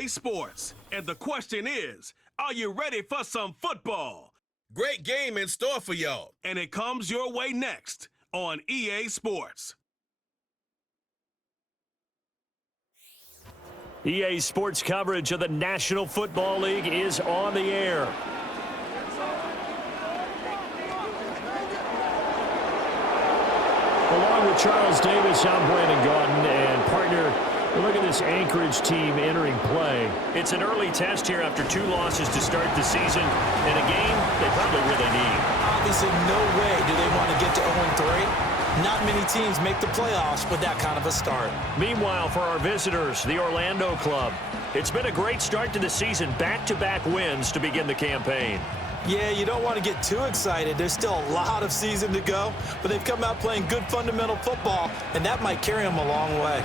EA Sports. And the question is, are you ready for some football? Great game in store for y'all. And it comes your way next on EA Sports. EA Sports coverage of the National Football League is on the air. Along with Charles Davis, I'm Brandon Gaudin, and partner, look at this Anchorage team entering play. It's an early test here after 2 losses to start the season in a game they probably really need. Obviously, no way do they want to get to 0-3. Not many teams make the playoffs with that kind of a start. Meanwhile, for our visitors, the Orlando club, it's been a great start to the season. Back-to-back wins to begin the campaign. Yeah, you don't want to get too excited. There's still a lot of season to go, but they've come out playing good fundamental football, and that might carry them a long way.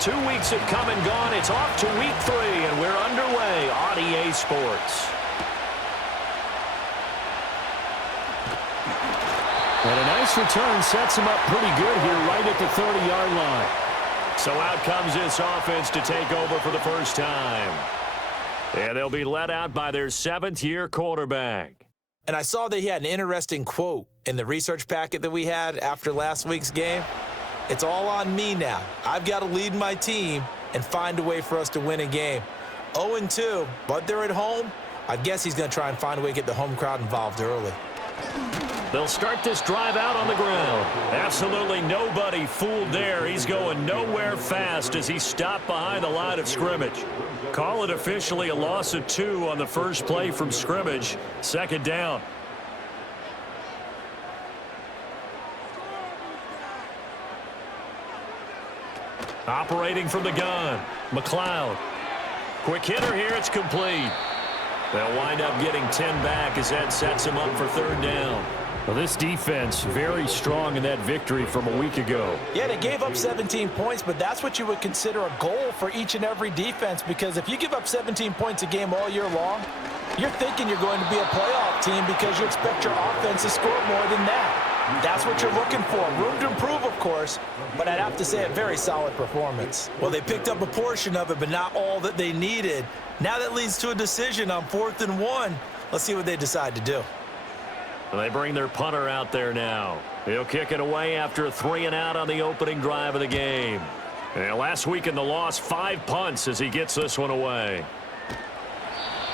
Two weeks have come and gone. It's off to week 3, and we're underway on EA Sports. And a nice return sets him up pretty good here right at the 30-yard line. So out comes this offense to take over for the first time. And they'll be let out by their 7th-year quarterback. And I saw that he had an interesting quote in the research packet that we had after last week's game. It's all on me now. I've got to lead my team and find a way for us to win a game. 0-2, but they're at home. I guess he's going to try and find a way to get the home crowd involved early. They'll start this drive out on the ground. Absolutely nobody fooled there. He's going nowhere fast as he stopped behind the line of scrimmage. Call it officially a loss of 2 on the first play from scrimmage. 2nd down. Operating from the gun, McLeod. Quick hitter here, it's complete. They'll wind up getting 10 back as that sets him up for 3rd down. Well, this defense very strong in that victory from a week ago. Yeah, they gave up 17 points, but that's what you would consider a goal for each and every defense, because if you give up 17 points a game all year long, you're thinking you're going to be a playoff team because you expect your offense to score more than that. That's what you're looking for. Room to improve, of course, but I'd have to say a very solid performance. Well, they picked up a portion of it, but not all that they needed. Now that leads to a decision on 4th and 1. Let's see what they decide to do. They bring their punter out there now. He'll kick it away after a 3-and-out on the opening drive of the game. And last week in the loss, 5 punts as he gets this one away.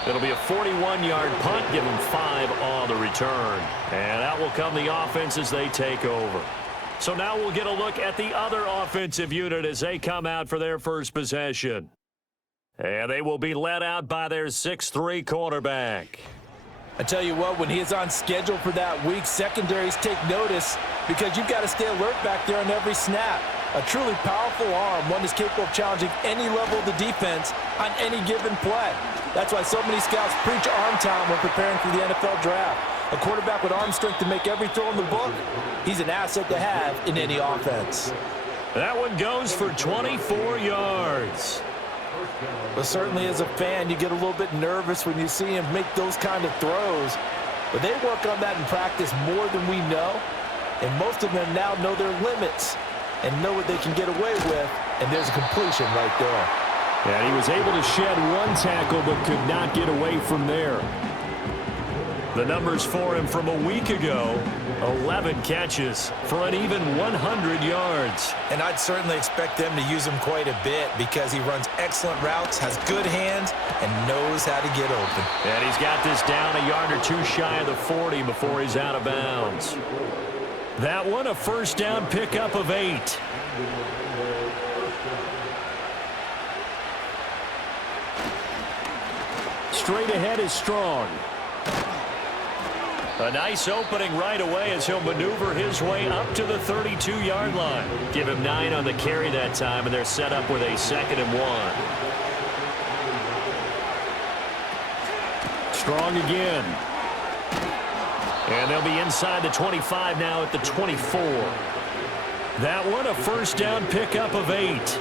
It'll be a 41-yard punt, give him 5 on the return. And out will come the offense as they take over. So now we'll get a look at the other offensive unit as they come out for their first possession. And they will be led out by their 6'3" quarterback. I tell you what, when he is on schedule for that week, secondaries take notice because you've got to stay alert back there on every snap. A truly powerful arm, one that's capable of challenging any level of the defense on any given play. That's why so many scouts preach arm talent when preparing for the NFL draft. A quarterback with arm strength to make every throw in the book, he's an asset to have in any offense. That one goes for 24 yards. But certainly as a fan, you get a little bit nervous when you see him make those kind of throws. But they work on that in practice more than we know. And most of them now know their limits and know what they can get away with. And there's a completion right there. And he was able to shed 1 tackle but could not get away from there. The numbers for him from a week ago, 11 catches for an even 100 yards. And I'd certainly expect them to use him quite a bit because he runs excellent routes, has good hands, and knows how to get open. And he's got this down a yard or 2 shy of the 40 before he's out of bounds. That one, a first down pickup of 8. Straight ahead is Strong. A nice opening right away as he'll maneuver his way up to the 32-yard line. Give him 9 on the carry that time, and they're set up with a 2nd and 1. Strong again. And they'll be inside the 25 now at the 24. That one, a first down pickup of 8.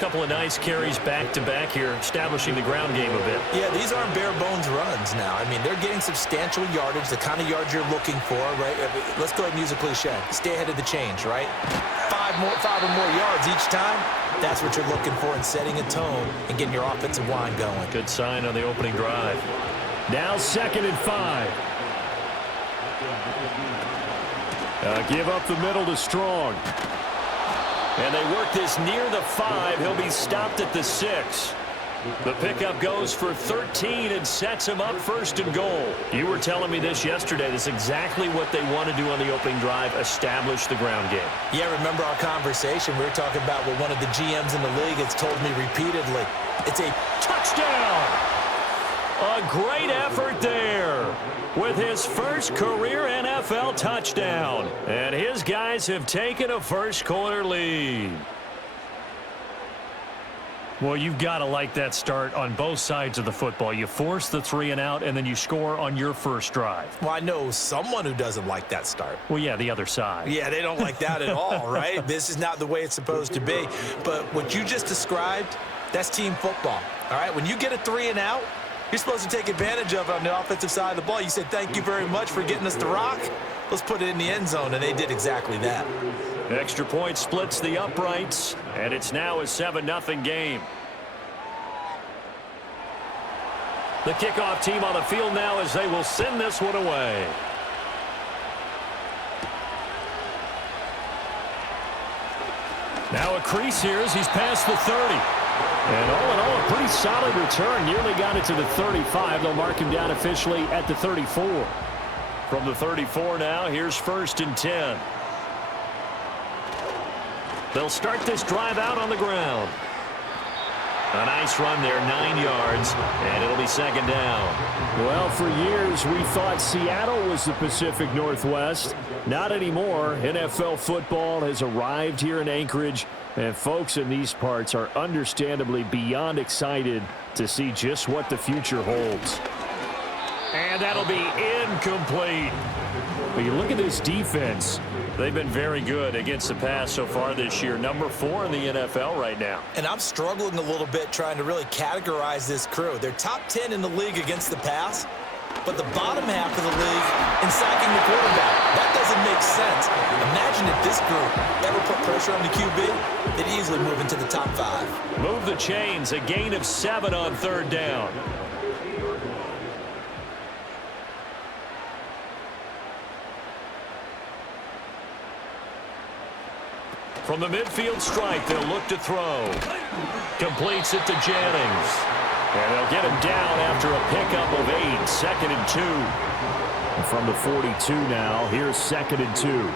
couple of nice carries back-to-back here, establishing the ground game a bit. Yeah, these aren't bare-bones runs now. I mean, they're getting substantial yardage, the kind of yards you're looking for, right? Let's go ahead and use a cliche. Stay ahead of the change, right? Five or more yards each time. That's what you're looking for in setting a tone and getting your offensive line going. Good sign on the opening drive. Now 2nd and 5. Give up the middle to Strong. And they work this near the 5. He'll be stopped at the 6. The pickup goes for 13 and sets him up 1st and goal. You were telling me this yesterday. This is exactly what they want to do on the opening drive, establish the ground game. Yeah, remember our conversation? We were talking about what one of the GMs in the league has told me repeatedly. It's a touchdown. A great effort there with his first career NFL touchdown. And his guys have taken a first-quarter lead. Well, you've got to like that start on both sides of the football. You force the 3 and out, and then you score on your first drive. Well, I know someone who doesn't like that start. Well, yeah, the other side. Yeah, they don't like that at all, right? This is not the way it's supposed to be. But what you just described, that's team football, all right? When you get a 3 and out, you're supposed to take advantage of it on the offensive side of the ball. You said, thank you very much for getting us the rock. Let's put it in the end zone, and they did exactly that. Extra point splits the uprights, and it's now a 7-0 game. The kickoff team on the field now as they will send this one away. Now a crease here as he's past the 30. And all in all, a pretty solid return. Nearly got it to the 35. They'll mark him down officially at the 34. From the 34 now, here's 1st and 10. They'll start this drive out on the ground. A nice run there, 9 yards, and it'll be 2nd down. Well, for years we thought Seattle was the Pacific Northwest. Not anymore. NFL football has arrived here in Anchorage, and folks in these parts are understandably beyond excited to see just what the future holds. And that'll be incomplete. But you look at this defense. They've been very good against the pass so far this year. Number 4 in the NFL right now. And I'm struggling a little bit trying to really categorize this crew. They're top 10 in the league against the pass, but the bottom half of the league in sacking the quarterback. That doesn't make sense. Imagine if this group ever put pressure on the QB, they'd easily move into the top 5. Move the chains. A gain of 7 on 3rd down. From the midfield stripe, they'll look to throw. Completes it to Jennings. And they'll get him down after a pickup of 8. 2nd and 2. And from the 42 now, here's 2nd and 2.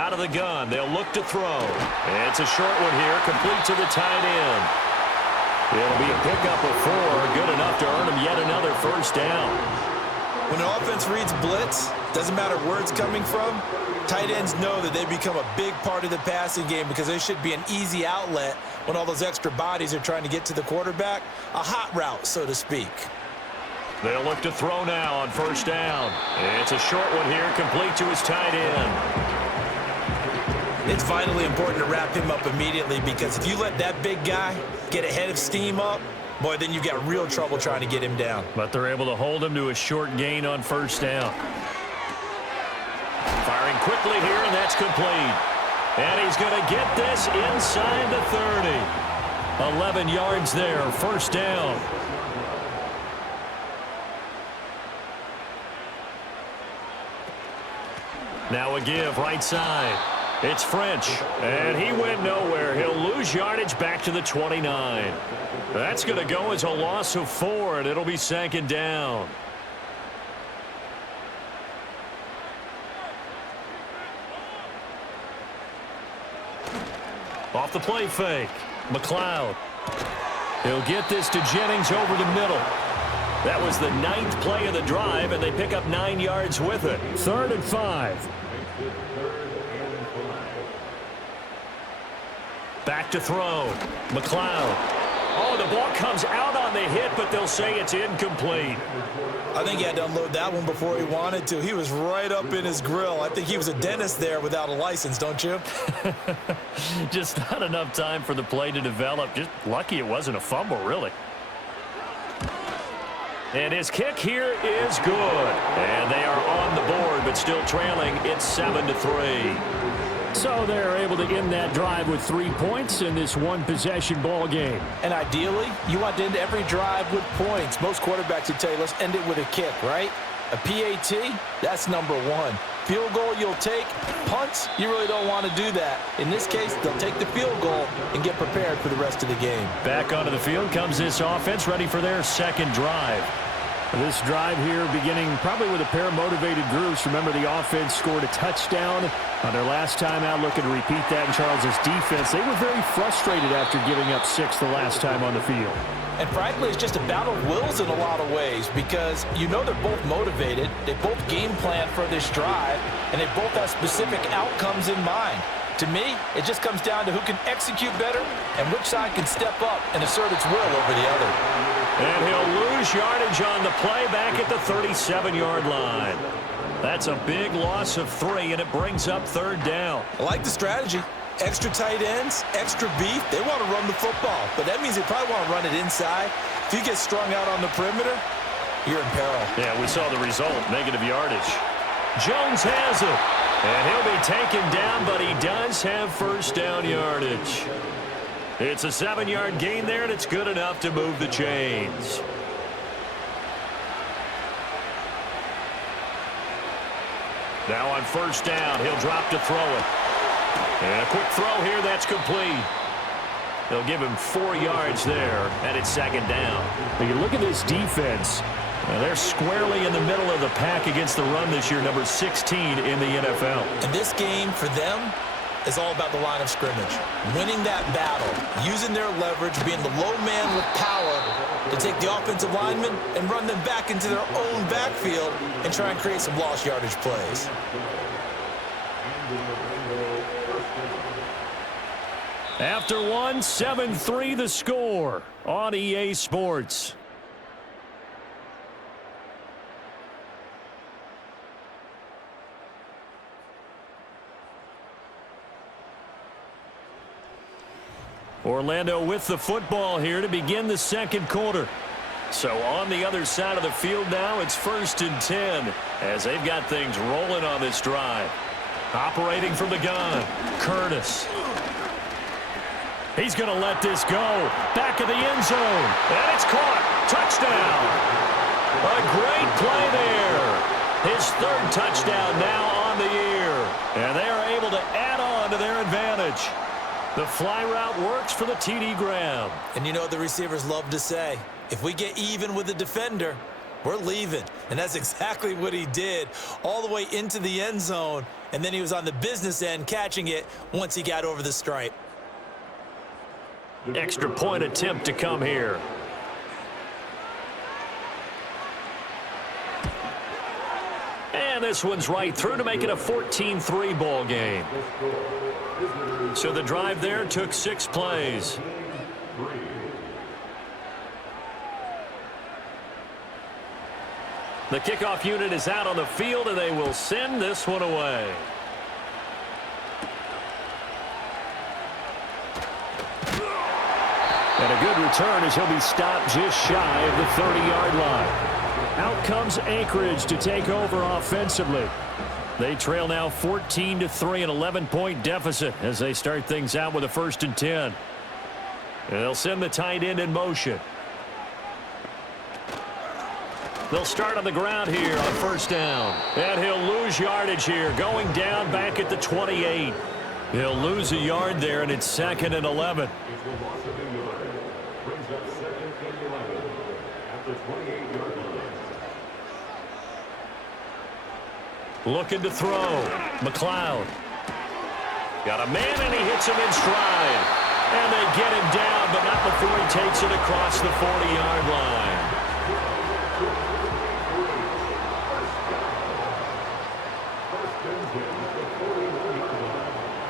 Out of the gun, they'll look to throw. And it's a short one here, complete to the tight end. It'll be a pickup of 4, good enough to earn him yet another 1st down. When an offense reads blitz, doesn't matter where it's coming from, tight ends know that they become a big part of the passing game because they should be an easy outlet when all those extra bodies are trying to get to the quarterback. A hot route, so to speak. They'll look to throw now on 1st down. It's a short one here, complete to his tight end. It's vitally important to wrap him up immediately because if you let that big guy get a head of steam up, boy, then you've got real trouble trying to get him down. But they're able to hold him to a short gain on 1st down. Firing quickly here, and that's complete. And he's going to get this inside the 30. 11 yards there, 1st down. Now a give right side. It's French, and he went nowhere. He'll lose yardage back to the 29. That's going to go as a loss of 4, and it'll be 2nd down. Off the play fake, McLeod. He'll get this to Jennings over the middle. That was the 9th play of the drive, and they pick up 9 yards with it. 3rd and 5. Back to throw. McLeod. Oh, the ball comes out on the hit, but they'll say it's incomplete. I think he had to unload that one before he wanted to. He was right up in his grill. I think he was a dentist there without a license, don't you? Just not enough time for the play to develop. Just lucky it wasn't a fumble, really. And his kick here is good. And they are on the board, but still trailing. It's 7-3. So they're able to end that drive with 3 points in this one-possession ball game. And ideally, you want to end every drive with points. Most quarterbacks would tell you, let's end it with a kick, right? A PAT, that's number one. Field goal you'll take. Punts, you really don't want to do that. In this case, they'll take the field goal and get prepared for the rest of the game. Back onto the field comes this offense, ready for their second drive. This drive here beginning probably with a pair of motivated groups. Remember, the offense scored a touchdown on their last time out, looking to repeat that in Charles's defense. They were very frustrated after giving up 6 the last time on the field. And frankly, it's just a battle of wills in a lot of ways because you know they're both motivated, they both game plan for this drive, and they both have specific outcomes in mind. To me, it just comes down to who can execute better and which side can step up and assert its will over the other. And he'll lose yardage on the play back at the 37-yard line. That's a big loss of 3, and it brings up third down. I like the strategy. Extra tight ends, extra beef. They want to run the football, but that means they probably want to run it inside. If you get strung out on the perimeter, you're in peril. Yeah, we saw the result, negative yardage. Jones has it, and he'll be taken down, but he does have first down yardage. It's a 7-yard gain there, and it's good enough to move the chains. Now on first down, he'll drop to throw it. And a quick throw here, that's complete. They'll give him 4 yards there, and it's second down. When you look at this defense, they're squarely in the middle of the pack against the run this year, number 16 in the NFL. And this game, for them, is all about the line of scrimmage. Winning that battle, using their leverage, being the low man with power to take the offensive linemen and run them back into their own backfield and try and create some lost yardage plays. After one, 7-3 the score on EA Sports. Orlando with the football here to begin the second quarter. So on the other side of the field now, it's 1st and 10 as they've got things rolling on this drive. Operating from the gun, Curtis. He's going to let this go. Back of the end zone. And it's caught. Touchdown. A great play there. His 3rd touchdown now on the year. And they are able to add on to their advantage. The fly route works for the TD Graham. And you know what the receivers love to say? If we get even with the defender, we're leaving. And that's exactly what he did. All the way into the end zone. And then he was on the business end catching it once he got over the stripe. Extra point attempt to come here. And this one's right through to make it a 14-3 ball game. So the drive there took 6 plays. The kickoff unit is out on the field, and they will send this one away. and a good return as he'll be stopped just shy of the 30-yard line. Out comes Anchorage to take over offensively. They trail now 14-3, an 11-point deficit as they start things out with a 1st and 10. And they'll send the tight end in motion. They'll start on the ground here on 1st down. And he'll lose yardage here, going down back at the 28. He'll lose a yard there, and it's 2nd and 11. Looking to throw. McLeod. Got a man, and he hits him in stride. And they get him down, but not before he takes it across the 40-yard line.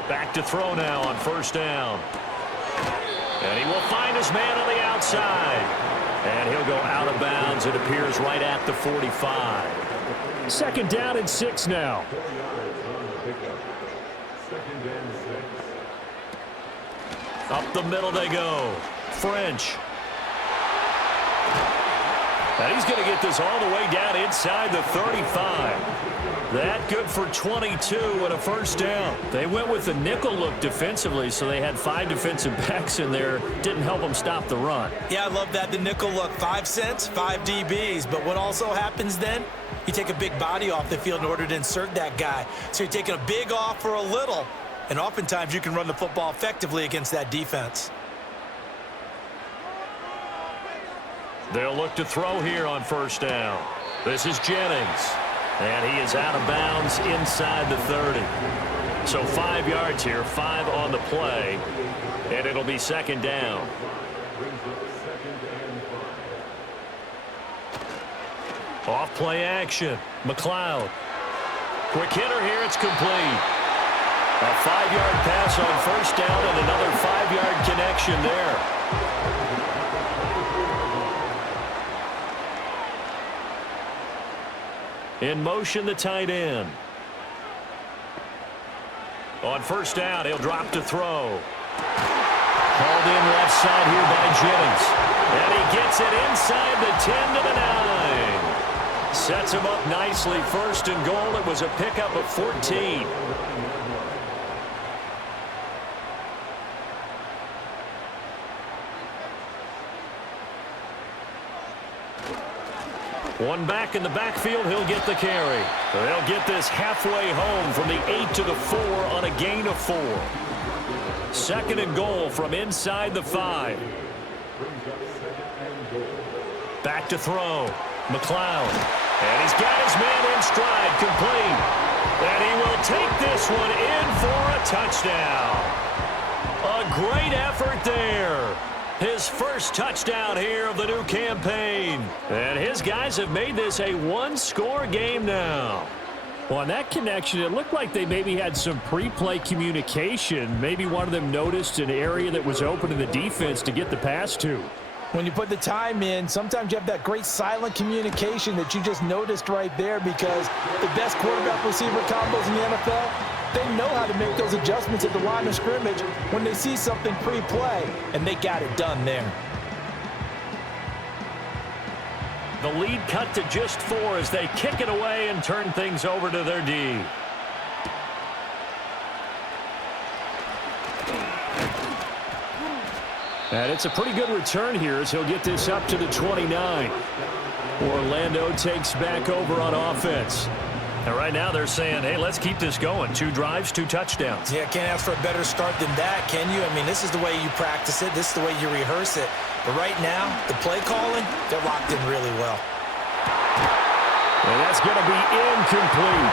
Back to throw now on 1st down. And he will find his man on the outside. And he'll go out of bounds. It appears right at the 45. 2nd down and 6 now. Up the middle they go. French. And he's going to get this all the way down inside the 35. That good for 22 and a first down. They went with the nickel look defensively, so they had 5 defensive backs in there. Didn't help them stop the run. Yeah, I love that, the nickel look. 5 cents, 5 DBs. But what also happens then? You take a big body off the field in order to insert that guy. So you're taking a big off for a little. And oftentimes you can run the football effectively against that defense. They'll look to throw here on first down. This is Jennings. And he is out of bounds inside the 30. So 5 yards here, 5 on the play. And it'll be 2nd down. Off play action. McLeod. Quick hitter here, it's complete. A 5-yard pass on first down and another 5-yard connection there. In motion, the tight end. On first down, he'll drop to throw. Called in left side here by Jennings. And he gets it inside the 10 to the 9. Sets him up nicely. 1st and goal. It was a pickup of 14. One back in the backfield, he'll get the carry. They'll get this halfway home from the 8 to the 4 on a gain of 4. 2nd and goal from inside the 5. Back to throw. McLeod. And he's got his man in stride, complete. And he will take this one in for a touchdown. A great effort there. His first touchdown here of the new campaign. And his guys have made this a 1-score game now. Well, on that connection, it looked like they maybe had some pre-play communication. Maybe one of them noticed an area that was open in the defense to get the pass to. When you put the time in, sometimes you have that great silent communication that you just noticed right there, because the best quarterback-receiver combos in the NFL, they know how to make those adjustments at the line of scrimmage when they see something pre-play, and they got it done there. The lead cut to just 4 as they kick it away and turn things over to their D. And it's a pretty good return here as he'll get this up to the 29. Orlando takes back over on offense. And right now they're saying, hey, let's keep this going. 2 drives, 2 touchdowns. Yeah, can't ask for a better start than that, can you? I mean, this is the way you practice it. This is the way you rehearse it. But right now, the play calling, they're locked in really well. And that's going to be incomplete.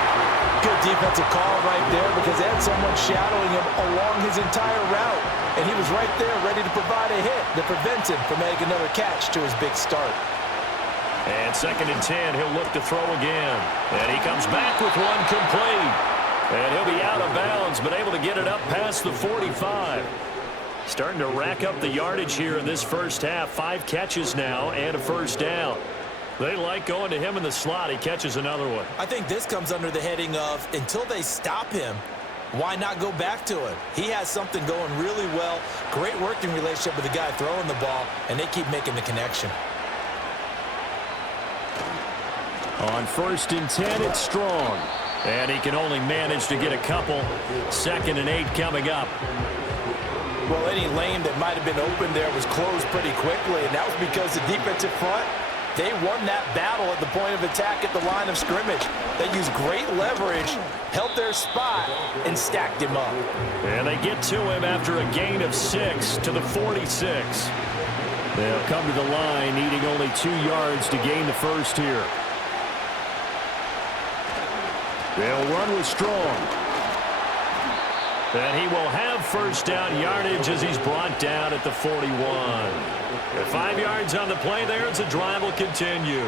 Good defensive call right there, because they had someone shadowing him along his entire route. And he was right there ready to provide a hit that prevents him from making another catch to his big start. And 2nd and 10, he'll look to throw again. And he comes back with one complete. And he'll be out of bounds, but able to get it up past the 45. Starting to rack up the yardage here in this first half. 5 catches now and a first down. They like going to him in the slot. He catches another one. I think this comes under the heading of, until they stop him, why not go back to it? He has something going really well. Great working relationship with the guy throwing the ball, and they keep making the connection. On 1st and 10, it's Strong. And he can only manage to get a couple. 2nd and 8 coming up. Well, any lane that might have been open there was closed pretty quickly, and that was because the defensive front, they won that battle at the point of attack at the line of scrimmage. They used great leverage, held their spot, and stacked him up. And they get to him after a gain of 6 to the 46. They'll come to the line, needing only 2 yards to gain the first here. They'll run with Strong. And he will have first down yardage as he's brought down at the 41. With 5 yards on the play there, as the drive will continue.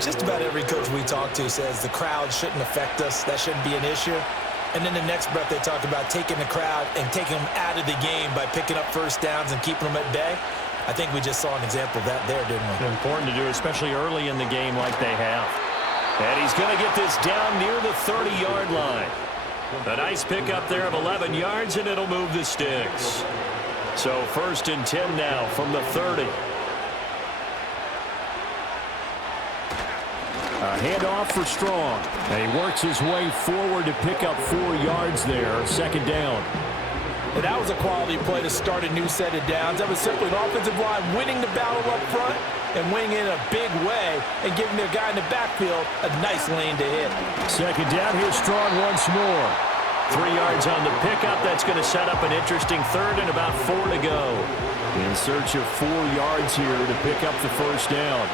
Just about every coach we talk to says the crowd shouldn't affect us. That shouldn't be an issue. And then the next breath they talk about taking the crowd and taking them out of the game by picking up first downs and keeping them at bay. I think we just saw an example of that there, didn't we? Important to do, especially early in the game like they have. And he's going to get this down near the 30-yard line. A nice pickup there of 11 yards, and it'll move the sticks. So 1st and 10 now from the 30. A handoff for Strong. And he works his way forward to pick up 4 yards there. 2nd down. And that was a quality play to start a new set of downs. That was simply an offensive line winning the battle up front and winning in a big way and giving their guy in the backfield a nice lane to hit. 2nd down, here's Strong once more. 3 yards on the pickup. That's going to set up an interesting 3rd and about 4 to go. In search of 4 yards here to pick up the 1st down.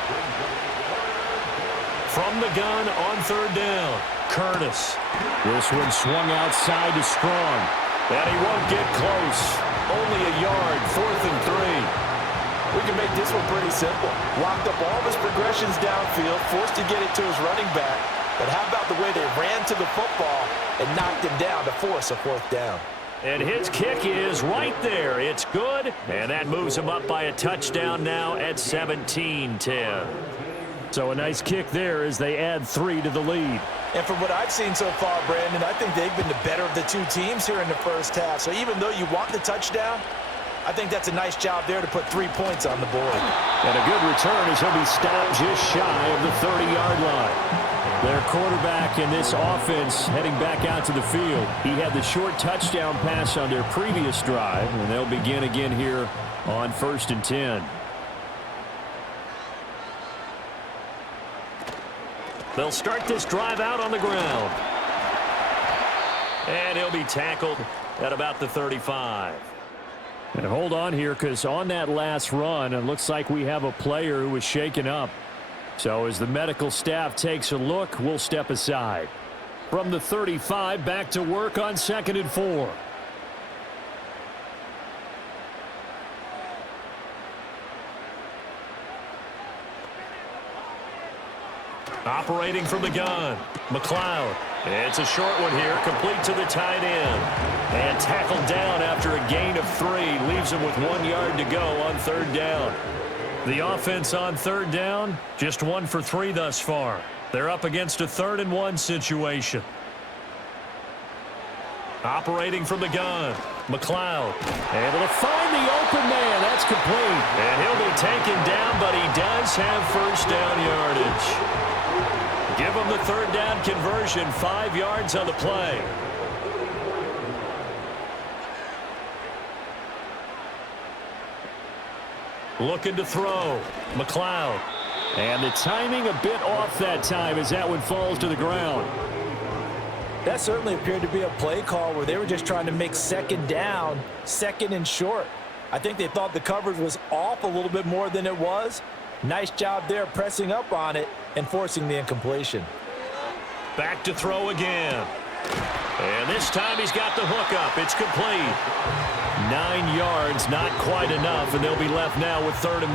From the gun on 3rd down, Curtis. This one swung outside to Strong. And he won't get close. Only a yard, 4th and 3. We can make this one pretty simple. Locked up all of his progressions downfield, forced to get it to his running back. But how about the way they ran to the football and knocked him down to force a 4th down? And his kick is right there. It's good. And that moves him up by a touchdown now at 17-10. So a nice kick there as they add 3 to the lead. And from what I've seen so far, Brandon, I think they've been the better of the two teams here in the first half. So even though you want the touchdown, I think that's a nice job there to put 3 points on the board. And a good return as he'll be stopped just shy of the 30-yard line. Their quarterback in this offense heading back out to the field. He had the short touchdown pass on their previous drive, and they'll begin again here on 1st and 10. They'll start this drive out on the ground. And he'll be tackled at about the 35. And hold on here, because on that last run, it looks like we have a player who was shaken up. So as the medical staff takes a look, we'll step aside. From the 35, back to work on 2nd and 4. Operating from the gun, McLeod. It's a short one here, complete to the tight end. And tackled down after a gain of 3. Leaves him with 1 yard to go on 3rd down. The offense on 3rd down, just 1 for 3 thus far. They're up against a 3rd and 1 situation. Operating from the gun, McLeod. Able to find the open man. That's complete. And he'll be taken down, but he does have 1st down yardage. Give him the 3rd down conversion, 5 yards on the play. Looking to throw, McLeod. And the timing a bit off that time as that one falls to the ground. That certainly appeared to be a play call where they were just trying to make 2nd down, 2nd and short. I think they thought the coverage was off a little bit more than it was. Nice job there pressing up on it and forcing the incompletion. Back to throw again. And this time he's got the hook up. It's complete. 9 yards, not quite enough, and they'll be left now with 3rd and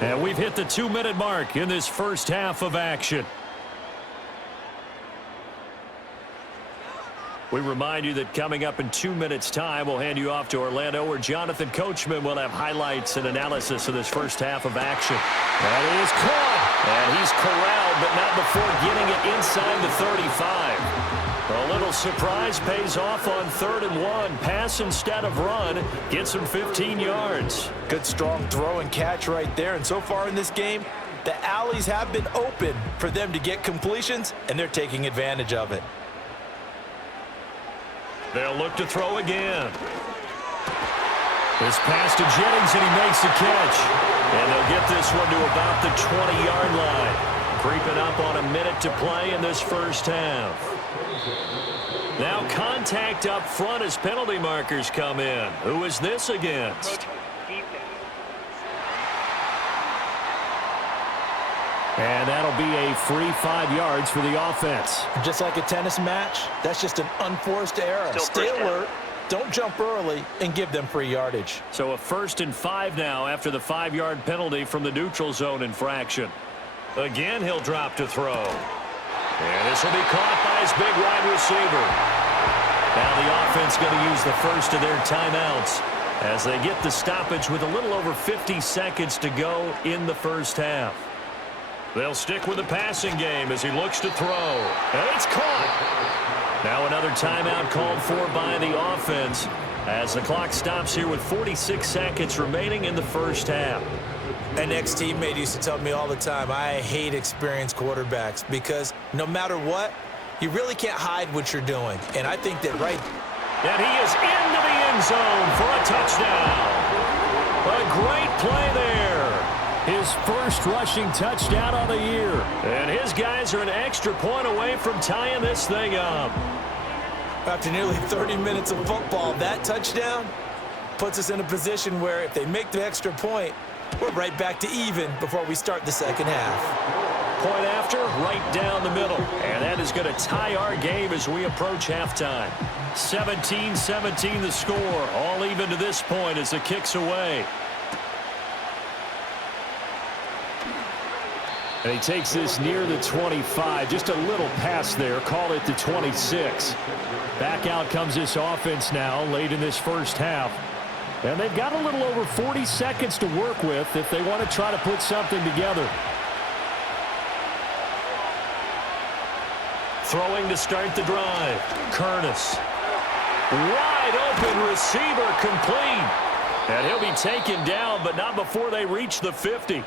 1. And we've hit the 2-minute mark in this first half of action. We remind you that coming up in 2 minutes' time, we'll hand you off to Orlando, where Jonathan Coachman will have highlights and analysis of this first half of action. That is caught. And he's corralled, but not before getting it inside the 35. A little surprise pays off on 3rd and 1. Pass instead of run. Gets him 15 yards. Good strong throw and catch right there. And so far in this game, the alleys have been open for them to get completions, and they're taking advantage of it. They'll look to throw again. This pass to Jennings, and he makes the catch. And they'll get this one to about the 20-yard line. Creeping up on a minute to play in this first half. Now contact up front as penalty markers come in. Who is this against? And that'll be a free 5 yards for the offense. Just like a tennis match, that's just an unforced error. Stay alert, don't jump early, and give them free yardage. So a 1st and 5 now after the 5-yard penalty from the neutral zone infraction. Again, he'll drop to throw. And this will be caught by his big wide receiver. Now the offense going to use the first of their timeouts as they get the stoppage with a little over 50 seconds to go in the first half. They'll stick with the passing game as he looks to throw. And it's caught. Now another timeout called for by the offense as the clock stops here with 46 seconds remaining in the first half. An ex-teammate used to tell me all the time, I hate experienced quarterbacks because no matter what, you really can't hide what you're doing. And I think that And he is into the end zone for a touchdown. A great play there. His first rushing touchdown on the year. And his guys are an extra point away from tying this thing up. After nearly 30 minutes of football, that touchdown puts us in a position where if they make the extra point, we're right back to even before we start the second half. Point after, right down the middle. And that is going to tie our game as we approach halftime. 17-17 the score. All even to this point as the kick's away. And he takes this near the 25. Just a little pass there. Call it the 26. Back out comes this offense now late in this first half. And they've got a little over 40 seconds to work with if they want to try to put something together. Throwing to start the drive. Curtis. Wide open receiver complete. And he'll be taken down, but not before they reach the 50.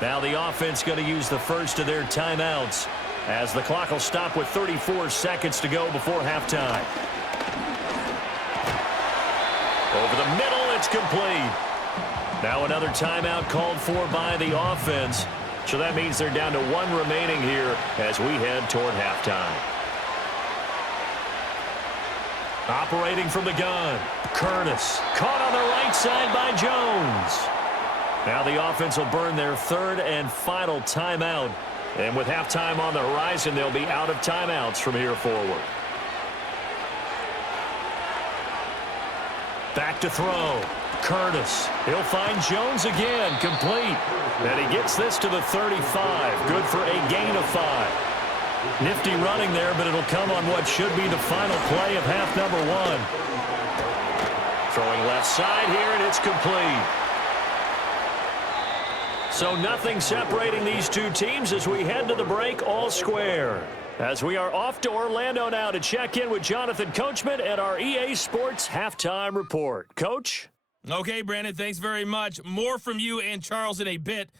Now the offense going to use the first of their timeouts as the clock will stop with 34 seconds to go before halftime. Over the middle, it's complete. Now another timeout called for by the offense. So that means they're down to one remaining here as we head toward halftime. Operating from the gun, Curtis. Caught on the right side by Jones. Now the offense will burn their third and final timeout. And with halftime on the horizon, they'll be out of timeouts from here forward. Back to throw. Curtis. He'll find Jones again. Complete. And he gets this to the 35. Good for a gain of 5. Nifty running there, but it'll come on what should be the final play of half number 1. Throwing left side here, and it's complete. So nothing separating these two teams as we head to the break all square. As we are off to Orlando now to check in with Jonathan Coachman at our EA Sports Halftime Report. Coach? Okay, Brandon, thanks very much. More from you and Charles in a bit.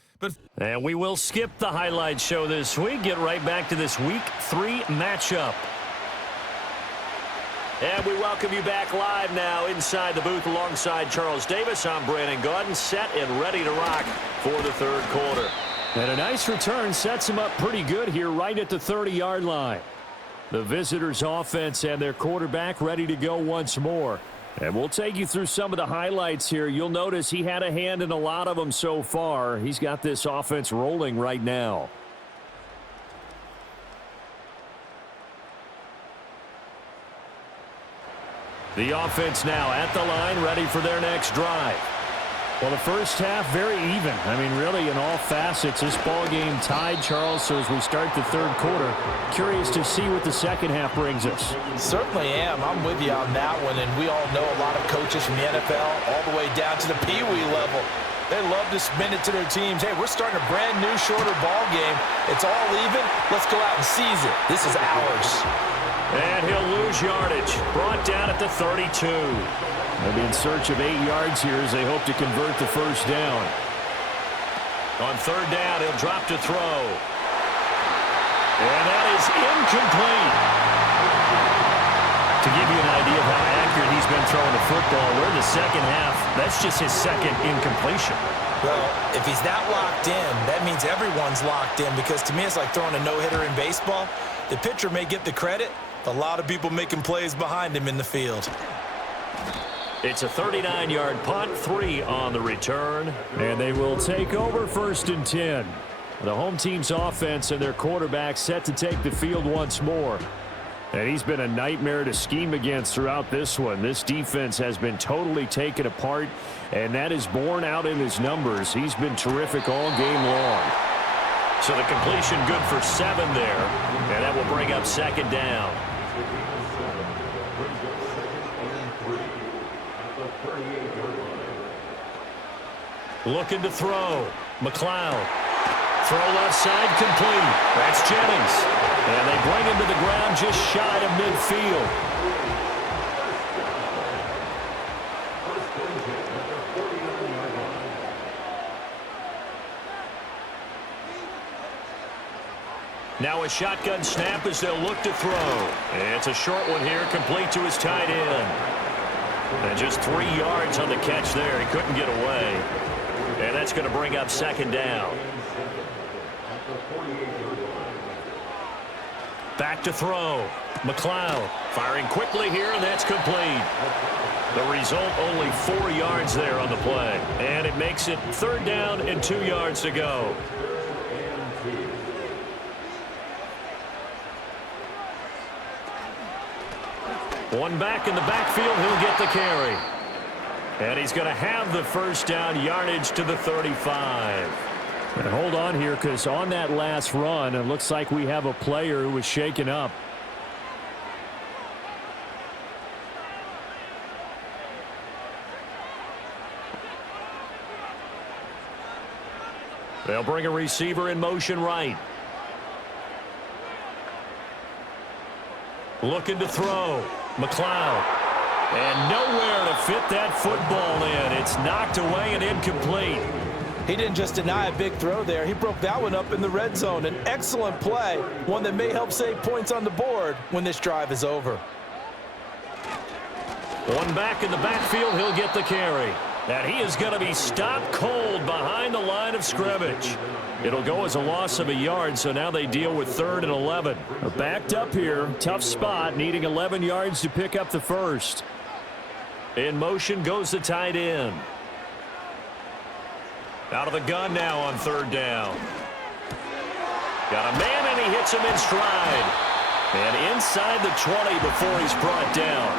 And we will skip the highlight show this week. Get right back to this Week 3 matchup. And we welcome you back live now inside the booth alongside Charles Davis. I'm Brandon Gaudin, set and ready to rock for the third quarter. And a nice return sets him up pretty good here right at the 30-yard line. The visitors' offense and their quarterback ready to go once more. And we'll take you through some of the highlights here. You'll notice he had a hand in a lot of them so far. He's got this offense rolling right now. The offense now at the line, ready for their next drive. Well, the first half, very even. I mean, really, in all facets, this ball game tied, Charles. So as we start the third quarter, curious to see what the second half brings us. Certainly am. I'm with you on that one. And we all know a lot of coaches from the NFL all the way down to the Pee Wee level. They love to spin it to their teams. Hey, we're starting a brand new, shorter ball game. It's all even. Let's go out and seize it. This is ours. And he'll lose yardage. Brought down at the 32. They'll be in search of 8 yards here as they hope to convert the first down. On third down, he'll drop to throw. And that is incomplete. To give you an idea of how accurate he's been throwing the football, we're in the second half. That's just his second incompletion. Well, if he's that locked in, that means everyone's locked in, because to me it's like throwing a no-hitter in baseball. The pitcher may get the credit, a lot of people making plays behind him in the field. It's a 39-yard punt, 3 on the return. And they will take over 1st and 10. The home team's offense and their quarterback set to take the field once more. And he's been a nightmare to scheme against throughout this one. This defense has been totally taken apart, and that is borne out in his numbers. He's been terrific all game long. So the completion good for 7 there, and that will bring up second down. Looking to throw. McLeod. Throw left side complete. That's Jennings. And they bring him to the ground just shy of midfield. Now a shotgun snap as they'll look to throw. And it's a short one here, complete to his tight end. And just 3 yards on the catch there. He couldn't get away. And that's going to bring up second down. Back to throw. McLeod firing quickly here, and that's complete. The result, only 4 yards there on the play. And it makes it 3rd down and 2 yards to go. One back in the backfield, he'll get the carry. And he's going to have the first down, yardage to the 35. And hold on here, because on that last run, it looks like we have a player who was shaken up. They'll bring a receiver in motion right. Looking to throw. McLeod. And nowhere to fit that football in. It's knocked away and incomplete. He didn't just deny a big throw there. He broke that one up in the red zone. An excellent play, one that may help save points on the board when this drive is over. One back in the backfield, he'll get the carry. And he is going to be stopped cold behind the line of scrimmage. It'll go as a loss of a yard, so now they deal with 3rd and 11. Backed up here, tough spot, needing 11 yards to pick up the first. In motion goes the tight end. Out of the gun now on 3rd down. Got a man, and he hits him in stride. And inside the 20 before he's brought down.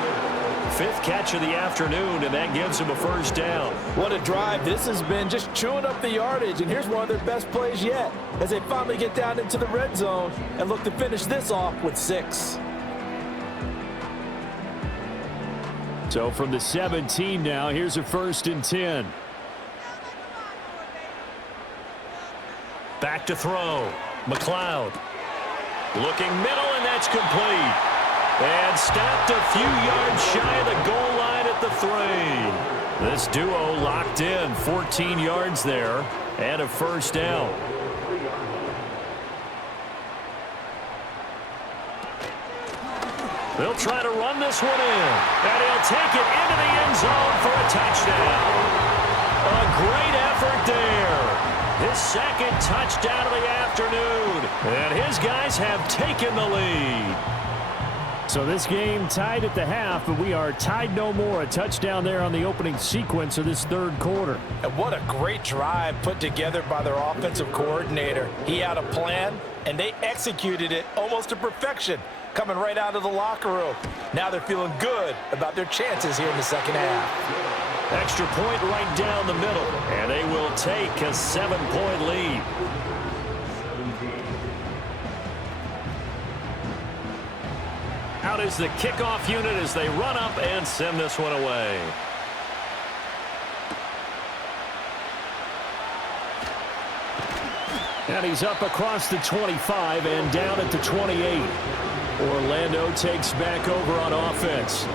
5th catch of the afternoon, and that gives him a first down. What a drive this has been, just chewing up the yardage. And here's one of their best plays yet as they finally get down into the red zone and look to finish this off with 6. So from the 17 now, here's a 1st and 10. Back to throw. McLeod. Looking middle, and that's complete. And stopped a few yards shy of the goal line at the 3. This duo locked in, 14 yards there, and a first down. They'll try to run this one in, and he'll take it into the end zone for a touchdown. A great effort there. His 2nd touchdown of the afternoon, and his guys have taken the lead. So this game tied at the half, but we are tied no more. A touchdown there on the opening sequence of this 3rd quarter. And what a great drive put together by their offensive coordinator. He had a plan, and they executed it almost to perfection, coming right out of the locker room. Now they're feeling good about their chances here in the 2nd half. Extra point right down the middle, and they will take a 7-point lead. Out is the kickoff unit as they run up and send this one away. And he's up across the 25 and down at the 28. Orlando takes back over on offense.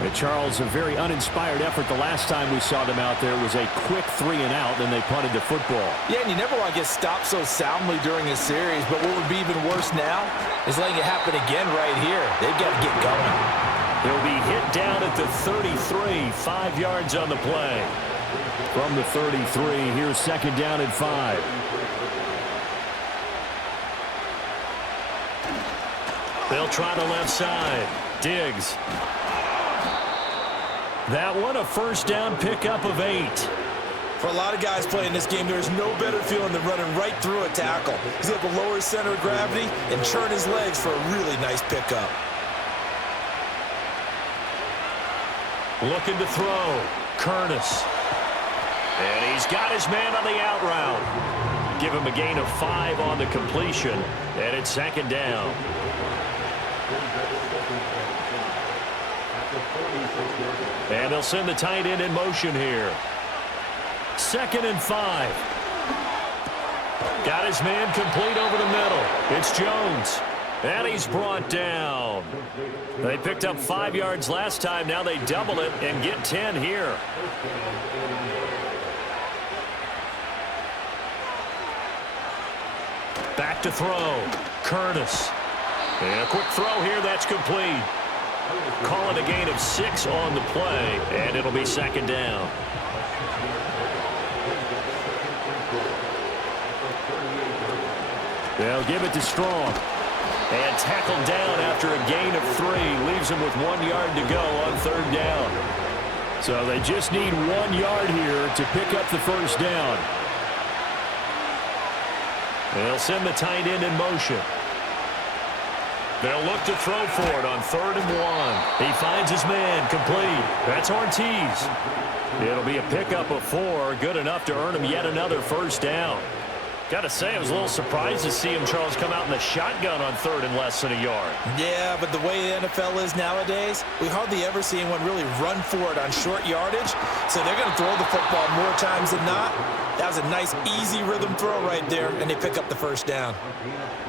And Charles, a very uninspired effort the last time we saw them out there was a quick 3 and out, then they punted the football. Yeah, and you never want to get stopped so soundly during a series, but what would be even worse now is letting it happen again right here. They've got to get going. He'll be hit down at the 33, 5 yards on the play. From the 33, here's 2nd down and 5. They'll try the left side. Diggs. That one, a first down pickup of 8. For a lot of guys playing this game, there's no better feeling than running right through a tackle. He's able to lower his center of gravity and churn his legs for a really nice pickup. Looking to throw. Curtis. And he's got his man on the out route. Give him a gain of 5 on the completion, and it's second down. And they'll send the tight end in motion here. 2nd and 5. Got his man complete over the middle. It's Jones. And he's brought down. They picked up 5 yards last time. Now they double it and get 10 here. Back to throw. Curtis. And a quick throw here. That's complete. Call it a gain of 6 on the play, and it'll be second down. They'll give it to Strong. And tackled down after a gain of 3. Leaves him with 1 yard to go on 3rd down. So they just need 1 yard here to pick up the first down. They'll send the tight end in motion. They'll look to throw for it on 3rd and 1. He finds his man complete. That's Ortiz. It'll be a pickup of 4. Good enough to earn him yet another first down. Got to say, I was a little surprised to see him, Charles, come out in the shotgun on 3rd and less than a yard. Yeah, but the way the NFL is nowadays, we hardly ever see anyone really run for it on short yardage. So they're going to throw the football more times than not. That was a nice, easy rhythm throw right there, and they pick up the first down.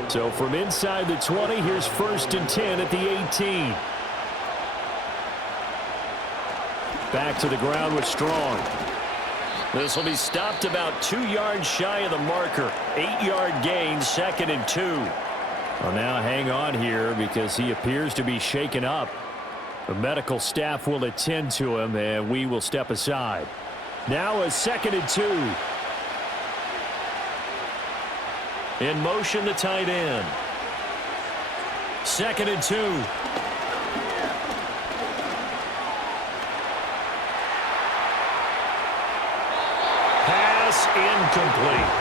So from inside the 20, here's 1st and 10 at the 18. Back to the ground with Strong. This will be stopped about 2 yards shy of the marker. 8-yard gain, 2nd and 2. Well, now hang on here because he appears to be shaken up. The medical staff will attend to him, and we will step aside. Now a 2nd and 2. In motion, the tight end. 2nd and 2. Pass incomplete.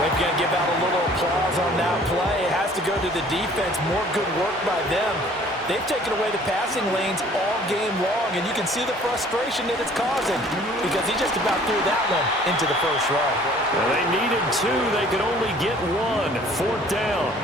They're going to give out a little applause on that play. It has to go to the defense. More good work by them. They've taken away the passing lanes all game long, and you can see the frustration that it's causing because he just about threw that one into the first row. Well, they needed 2. They could only get 1. 4th down.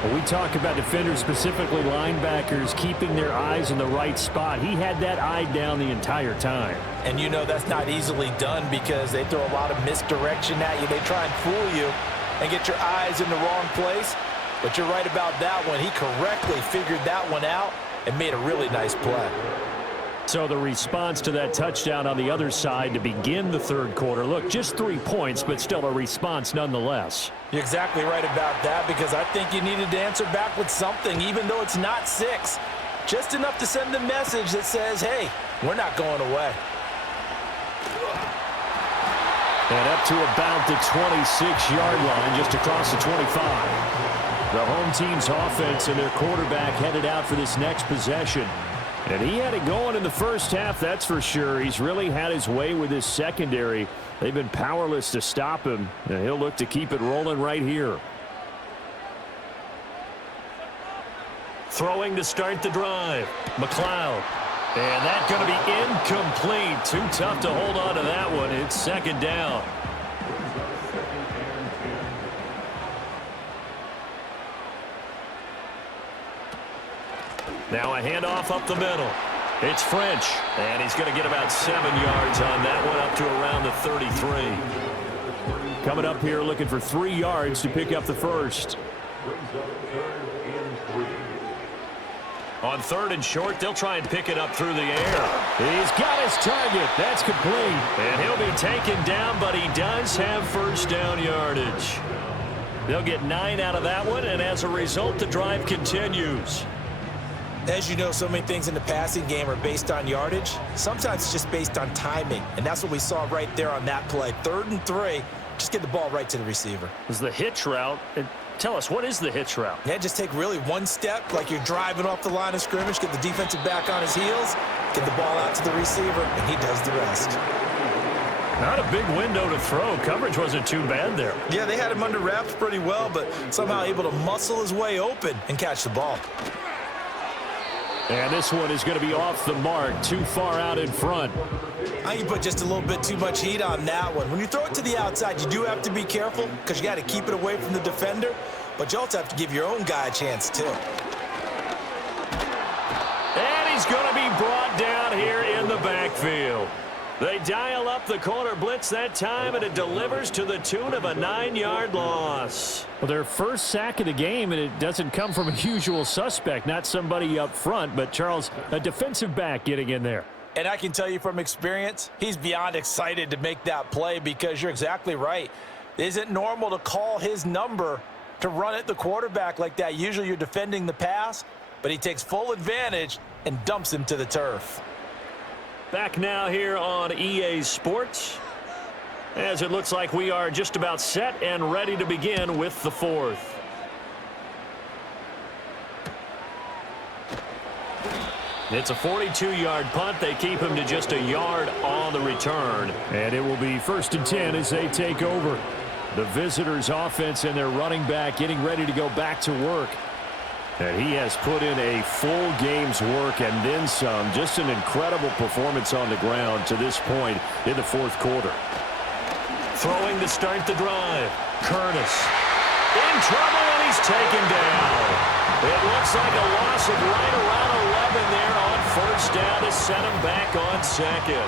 Well, we talk about defenders, specifically linebackers, keeping their eyes in the right spot. He had that eye down the entire time. And you know that's not easily done because they throw a lot of misdirection at you. They try and fool you and get your eyes in the wrong place. But you're right about that one. He correctly figured that one out and made a really nice play. So the response to that touchdown on the other side to begin the 3rd quarter. Look, just 3 points, but still a response nonetheless. You're exactly right about that because I think you needed to answer back with something, even though it's not 6. Just enough to send a message that says, hey, we're not going away. And up to about the 26-yard line, just across the 25. The home team's offense and their quarterback headed out for this next possession. And he had it going in the first half, that's for sure. He's really had his way with his secondary. They've been powerless to stop him. And he'll look to keep it rolling right here. Throwing to start the drive. McLeod. And that's going to be incomplete. Too tough to hold on to that one. It's 2nd down. Now a handoff up the middle. It's French. And he's going to get about 7 yards on that one, up to around the 33. Coming up here looking for 3 yards to pick up the first. On 3rd and short, they'll try and pick it up through the air. He's got his target. That's complete. And he'll be taken down, but he does have first down yardage. They'll get 9 out of that one, and as a result, the drive continues. As you know, so many things in the passing game are based on yardage. Sometimes it's just based on timing, and that's what we saw right there on that play. 3rd and 3, just get the ball right to the receiver. Is the hitch route. Tell us, what is the hitch route? Yeah, just take really one step like you're driving off the line of scrimmage, get the defensive back on his heels, get the ball out to the receiver, and he does the rest. Not a big window to throw. Coverage wasn't too bad there. Yeah, they had him under wraps pretty well, but somehow able to muscle his way open and catch the ball. And this one is going to be off the mark, too far out in front. I think you put just a little bit too much heat on that one. When you throw it to the outside, you do have to be careful because you got to keep it away from the defender, but you also have to give your own guy a chance too. And he's going to be brought down here in the backfield. They dial up the corner blitz that time, and it delivers to the tune of a 9-yard loss. Well, their first sack of the game, and it doesn't come from a usual suspect, not somebody up front, but Charles, a defensive back getting in there. And I can tell you from experience, he's beyond excited to make that play because you're exactly right. It isn't normal to call his number to run at the quarterback like that. Usually you're defending the pass, but he takes full advantage and dumps him to the turf. Back now here on EA Sports, as it looks like we are just about set and ready to begin with the fourth. It's a 42-yard punt. They keep him to just a yard on the return. And it will be 1st and 10 as they take over. The visitors' offense and their running back getting ready to go back to work. And he has put in a full game's work and then some. Just an incredible performance on the ground to this point in the fourth quarter. Throwing to start the drive. Curtis in trouble, and he's taken down. It looks like a loss of right around 11 there on first down to set him back on second.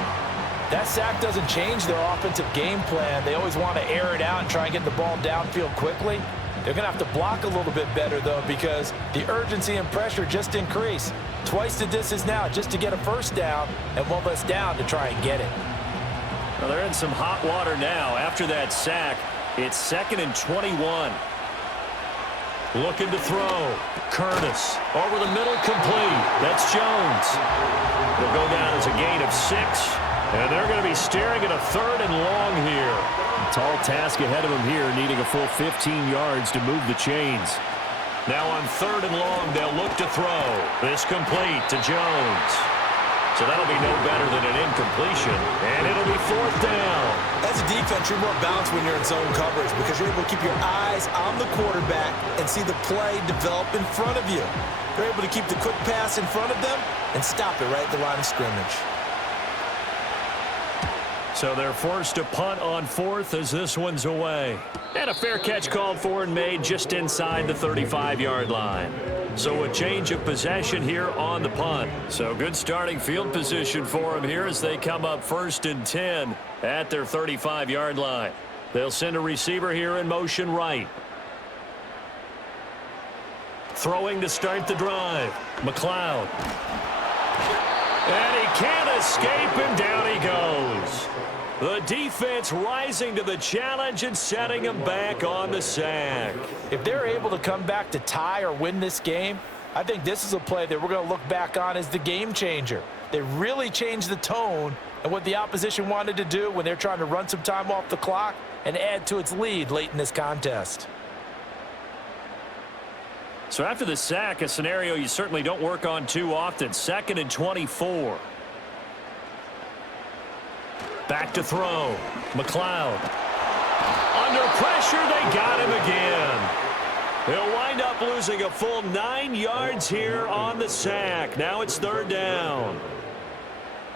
That sack doesn't change their offensive game plan. They always want to air it out and try and get the ball downfield quickly. They're going to have to block a little bit better, though, because the urgency and pressure just increase. Twice the distance now just to get a first down and one less down to try and get it. Well, they're in some hot water now. After that sack, it's 2nd and 21. Looking to throw. Curtis over the middle, complete. That's Jones. They'll go down as a gain of 6, and they're going to be staring at a 3rd and long here. Tall task ahead of him here, needing a full 15 yards to move the chains. Now on 3rd and long, they'll look to throw. This complete to Jones. So that'll be no better than an incompletion, and it'll be 4th down. As a defense, you're more balanced when you're in zone coverage because you're able to keep your eyes on the quarterback and see the play develop in front of you. You're able to keep the quick pass in front of them and stop it right at the line of scrimmage. So they're forced to punt on 4th as this one's away. And a fair catch called for and made just inside the 35-yard line. So a change of possession here on the punt. So good starting field position for them here as they come up 1st and 10 at their 35-yard line. They'll send a receiver here in motion right. Throwing to start the drive. McLeod. And he can't escape, and down he goes. The defense rising to the challenge and setting him back on the sack. If they're able to come back to tie or win this game, I think this is a play that we're going to look back on as the game changer. They really changed the tone and what the opposition wanted to do when they're trying to run some time off the clock and add to its lead late in this contest. So after the sack, a scenario you certainly don't work on too often. 2nd and 24. Back to throw. McLeod. Under pressure, they got him again. He'll wind up losing a full 9 yards here on the sack. Now it's 3rd down.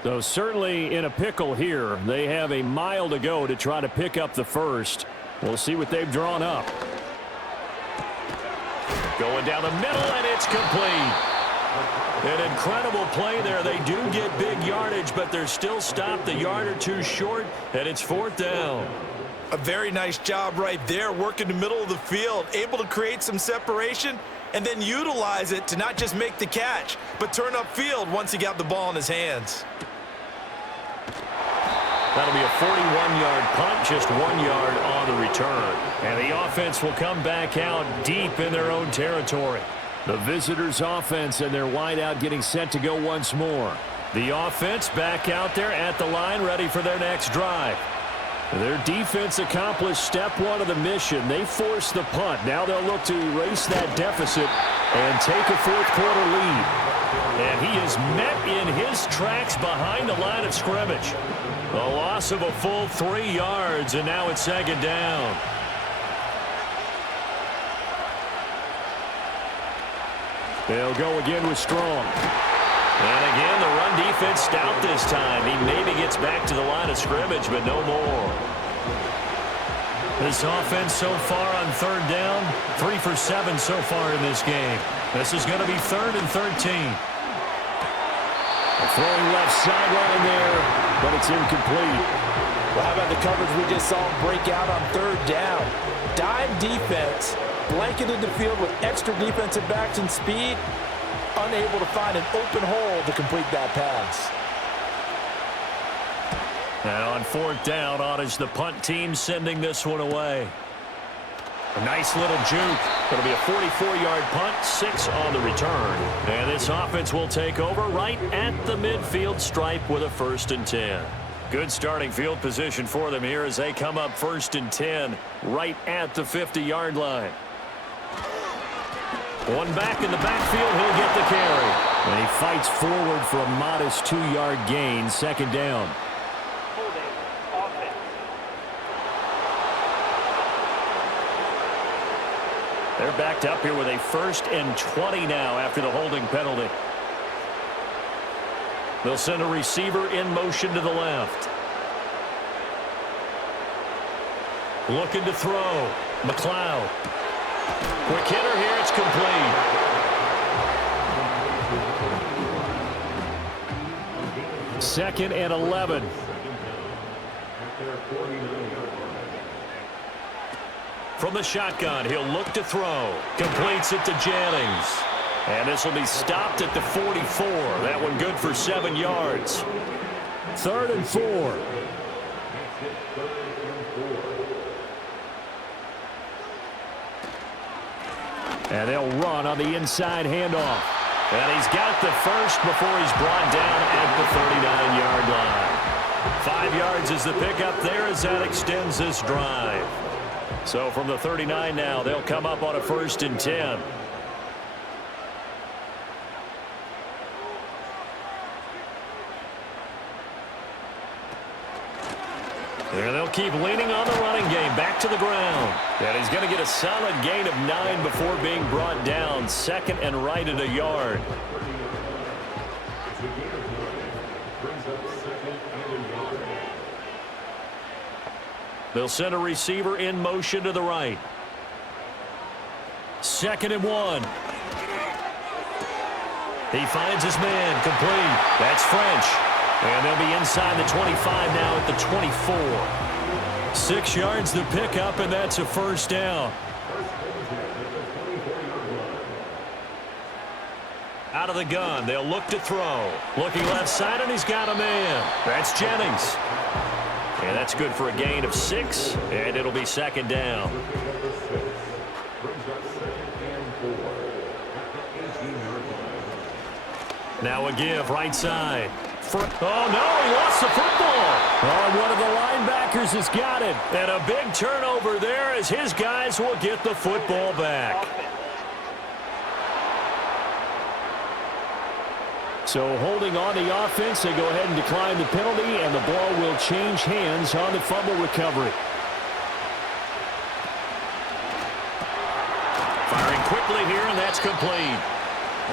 So certainly in a pickle here. They have a mile to go to try to pick up the first. We'll see what they've drawn up. Going down the middle, and it's complete. An incredible play there. They do get big yardage, but they're still stopped a yard or two short, and it's 4th down. A very nice job right there, working the middle of the field, able to create some separation and then utilize it to not just make the catch, but turn upfield once he got the ball in his hands. That'll be a 41-yard punt, just 1 yard on the return. And the offense will come back out deep in their own territory. The visitors' offense and their wideout getting set to go once more. The offense back out there at the line, ready for their next drive. Their defense accomplished step 1 of the mission. They forced the punt. Now they'll look to erase that deficit and take a fourth-quarter lead. And he is met in his tracks behind the line of scrimmage. A loss of a full 3 yards, and now it's 2nd down. They'll go again with Strong. And again, the run defense stout this time. He maybe gets back to the line of scrimmage, but no more. This offense so far on third down, 3 for 7 so far in this game. This is going to be 3rd and 13. Throwing left sideline there, but it's incomplete. Well, how about the coverage we just saw break out on third down? Dime defense, blanketed the field with extra defensive backs and speed, unable to find an open hole to complete that pass. Now on 4th down, on is the punt team sending this one away. A nice little juke. Going to be a 44-yard punt, 6 on the return. And this offense will take over right at the midfield stripe with a 1st and 10. Good starting field position for them here as they come up 1st and 10 right at the 50-yard line. One back in the backfield, he'll get the carry. And he fights forward for a modest 2-yard gain, 2nd down. They're backed up here with a 1st and 20 now after the holding penalty. They'll send a receiver in motion to the left. Looking to throw. McLeod. Quick hitter here. It's complete. Second and 11. From the shotgun, he'll look to throw. Completes it to Jennings. And this will be stopped at the 44. That one good for 7 yards. 3rd and 4. And they'll run on the inside handoff. And he's got the first before he's brought down at the 39-yard line. 5 yards is the pickup there as that extends this drive. So from the 39 now, they'll come up on a 1st and 10. And they'll keep leaning on the running game back to the ground. And he's going to get a solid gain of 9 before being brought down. 2nd and right at a yard. They'll send a receiver in motion to the right. 2nd and 1. He finds his man, complete. That's French. And they'll be inside the 25 now at the 24. 6 yards to pick up, and that's a 1st down. Out of the gun, they'll look to throw. Looking left side, and he's got a man. That's Jennings. And that's good for a gain of 6, and it'll be 2nd down. Now a give, right side. Oh, no, he lost the football. Oh, one of the linebackers has got it. And a big turnover there as his guys will get the football back. So holding on the offense, they go ahead and decline the penalty, and the ball will change hands on the fumble recovery. Firing quickly here, and that's complete.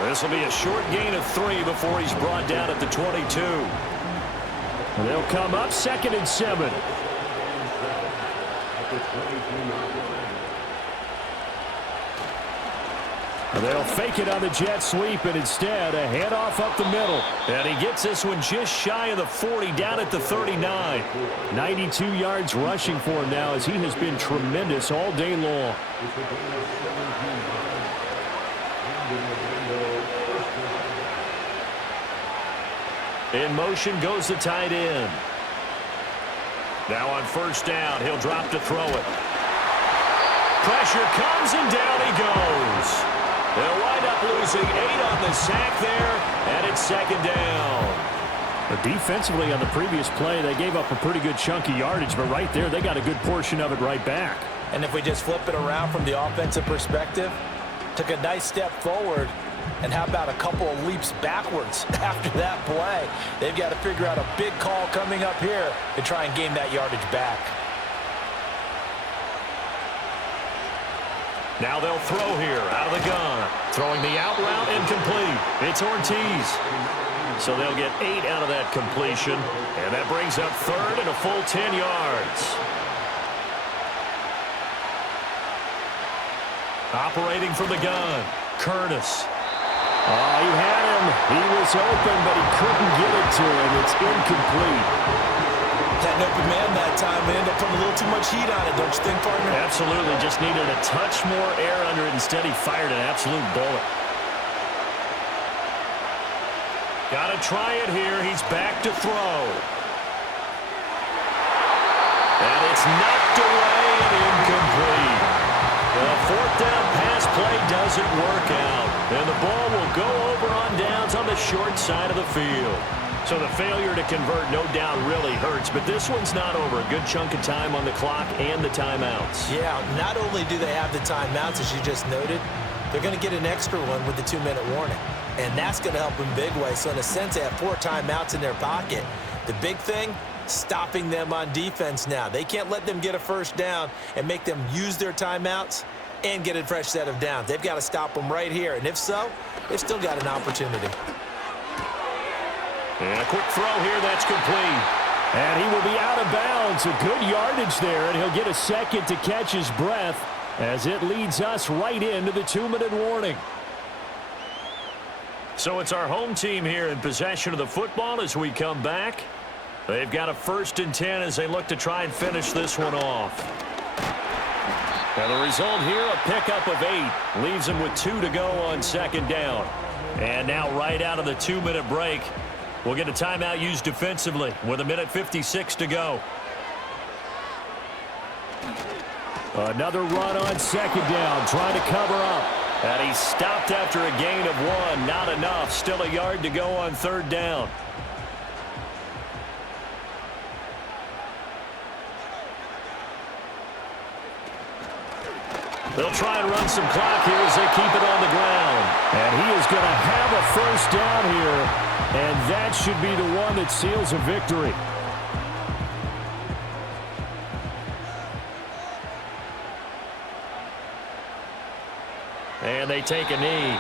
This will be a short gain of 3 before he's brought down at the 22. And they'll come up 2nd and 7. And they'll fake it on the jet sweep, and instead a handoff up the middle. And he gets this one just shy of the 40, down at the 39. 92 yards rushing for him now as he has been tremendous all day long. In motion goes the tight end. Now on 1st down, he'll drop to throw it. Pressure comes, and down he goes. They'll wind up losing 8 on the sack there, and it's 2nd down. But defensively on the previous play, they gave up a pretty good chunk of yardage, but right there, they got a good portion of it right back. And if we just flip it around from the offensive perspective, took a nice step forward, and how about a couple of leaps backwards after that play? They've got to figure out a big call coming up here to try and gain that yardage back. Now they'll throw here out of the gun. Throwing the out route incomplete. It's Ortiz. So they'll get 8 out of that completion. And that brings up third and a full 10 yards. Operating from the gun, Curtis. Oh, he had him. He was open, but he couldn't get it to him. It's incomplete. Had an open man that time and ended up putting a little too much heat on it, don't you think, partner? Absolutely. Just needed a touch more air under it. Instead, he fired an absolute bullet. Got to try it here. He's back to throw. And it's knocked away and incomplete. The fourth down pass play doesn't work out. And the ball will go over on downs on the short side of the field. So the failure to convert, no doubt, really hurts. But this one's not over. A good chunk of time on the clock and the timeouts. Yeah, not only do they have the timeouts, as you just noted, they're going to get an extra one with the 2-minute warning. And that's going to help in big way. So in a sense, they have 4 timeouts in their pocket. The big thing, stopping them on defense now. They can't let them get a first down and make them use their timeouts and get a fresh set of downs. They've got to stop them right here. And if so, they've still got an opportunity. And a quick throw here, that's complete. And he will be out of bounds. A good yardage there, and he'll get a second to catch his breath as it leads us right into the 2-minute warning. So it's our home team here in possession of the football as we come back. They've got a 1st and 10 as they look to try and finish this one off. And the result here, a pickup of 8. Leaves them with 2 to go on 2nd down. And now right out of the 2-minute break, we'll get a timeout used defensively with 1:56 to go. Another run on 2nd down, trying to cover up. And he stopped after a gain of 1. Not enough. Still a yard to go on 3rd down. They'll try and run some clock here as they keep it on the ground. And he is going to have a first down here, and that should be the one that seals a victory. And they take a knee.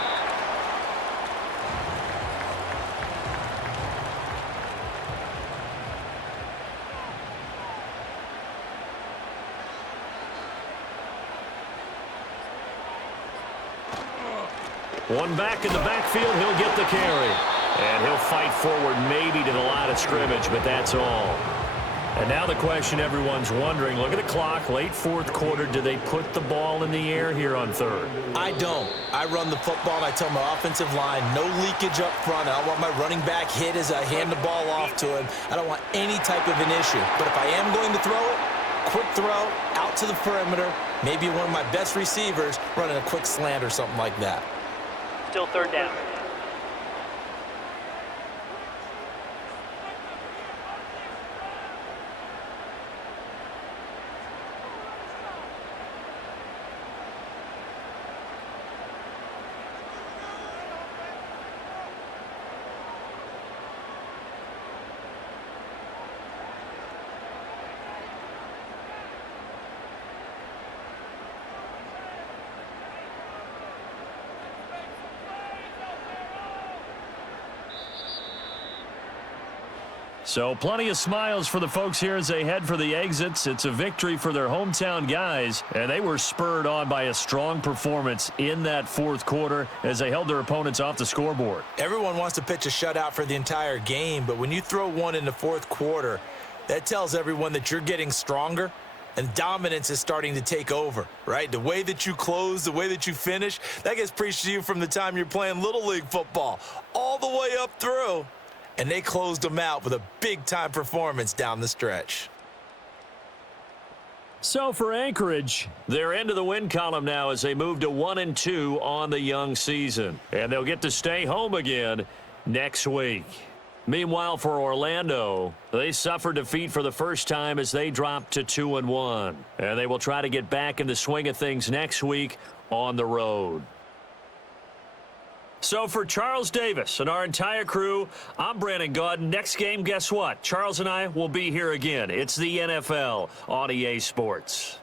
One back in the backfield, he'll get the carry. And he'll fight forward maybe to the line of scrimmage, but that's all. And now the question everyone's wondering, look at the clock, late 4th quarter, do they put the ball in the air here on 3rd? I don't. I run the football, and I tell my offensive line, no leakage up front. I don't want my running back hit as I hand the ball off to him. I don't want any type of an issue. But if I am going to throw it, quick throw, out to the perimeter, maybe one of my best receivers running a quick slant or something like that. Still 3rd down. So plenty of smiles for the folks here as they head for the exits. It's a victory for their hometown guys, and they were spurred on by a strong performance in that 4th quarter as they held their opponents off the scoreboard. Everyone wants to pitch a shutout for the entire game, but when you throw one in the 4th quarter, that tells everyone that you're getting stronger and dominance is starting to take over, right? The way that you close, the way that you finish, that gets preached to you from the time you're playing Little League football all the way up through. And they closed them out with a big-time performance down the stretch. So for Anchorage, they're into the win column now as they move to 1-2 on the young season. And they'll get to stay home again next week. Meanwhile, for Orlando, they suffered defeat for the first time as they dropped to 2-1. And they will try to get back in the swing of things next week on the road. So for Charles Davis and our entire crew, I'm Brandon Gaudin. Next game, guess what? Charles and I will be here again. It's the NFL on EA Sports.